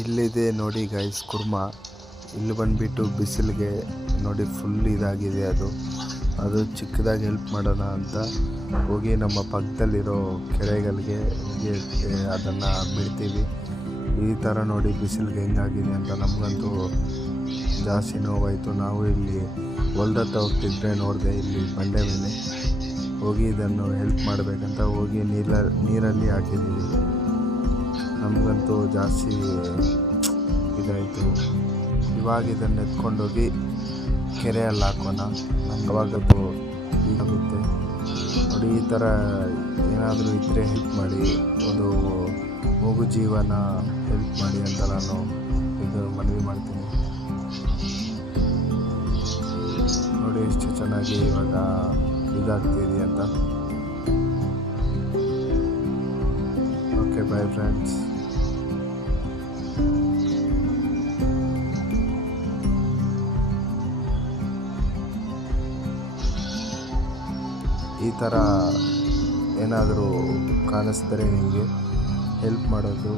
ಇಲ್ಲಿದೆ ನೋಡಿ ಗೈಸ್ ಕುರ್ಮ. ಇಲ್ಲಿ ಬಂದುಬಿಟ್ಟು ಬಿಸಿಲಿಗೆ ನೋಡಿ ಫುಲ್ ಇದಾಗಿದೆ. ಅದು ಚಿಕ್ಕದಾಗಿ ಹೆಲ್ಪ್ ಮಾಡೋಣ ಅಂತ ಹೋಗಿ ನಮ್ಮ ಪಕ್ಕದಲ್ಲಿರೋ ಕೆರೆಗಳಿಗೆ ಅದನ್ನು ಬಿಡ್ತೀವಿ. ಈ ಥರ ನೋಡಿ ಬಿಸಿಲಿಗೆ ಹೆಂಗಾಗಿದೆ ಅಂತ ನಮಗಂತೂ ಜಾಸ್ತಿ ನೋವಾಯಿತು. ನಾವು ಇಲ್ಲಿ ಹೊಲ್ದತ್ತ ಹೋಗ್ತಿದ್ರೆ ನೋಡಿದೆ, ಇಲ್ಲಿ ಬಂಡೆ ಮೇಲೆ ಹೋಗಿ ಇದನ್ನು ಹೆಲ್ಪ್ ಮಾಡಬೇಕಂತ ಹೋಗಿ ನೀರಲ್ಲಿ ಹಾಕಿದ್ದೀವಿ. ನಮಗಂತೂ ಜಾಸ್ತಿ ಇದಾಯಿತು. ಇವಾಗ ಇದನ್ನು ಎತ್ಕೊಂಡೋಗಿ ಕೆರೆಯಲ್ಲಿ ಹಾಕೋಣ. ನಮ್ಗೆ ಅವಾಗದು ಇದಾಗುತ್ತೆ ನೋಡಿ. ಈ ಥರ ಏನಾದರೂ ಇದ್ದರೆ ಹೆಲ್ಪ್ ಮಾಡಿ, ಒಂದು ಮೂಗು ಜೀವನ ಹೆಲ್ಪ್ ಮಾಡಿ ಅಂತ ನಾನು ಇದು ಮನವಿ ಮಾಡ್ತೀನಿ. ನೋಡಿ ಎಷ್ಟು ಚೆನ್ನಾಗಿ ಇವಾಗ ಇದಾಗ್ತಿದೆ ಅಂತ. Okay, bye friends. ಈ ಥರ ಏನಾದರೂ ಕಾಣಿಸಿದರೆ ನಿಮಗೆ ಹೆಲ್ಪ್ ಮಾಡೋದು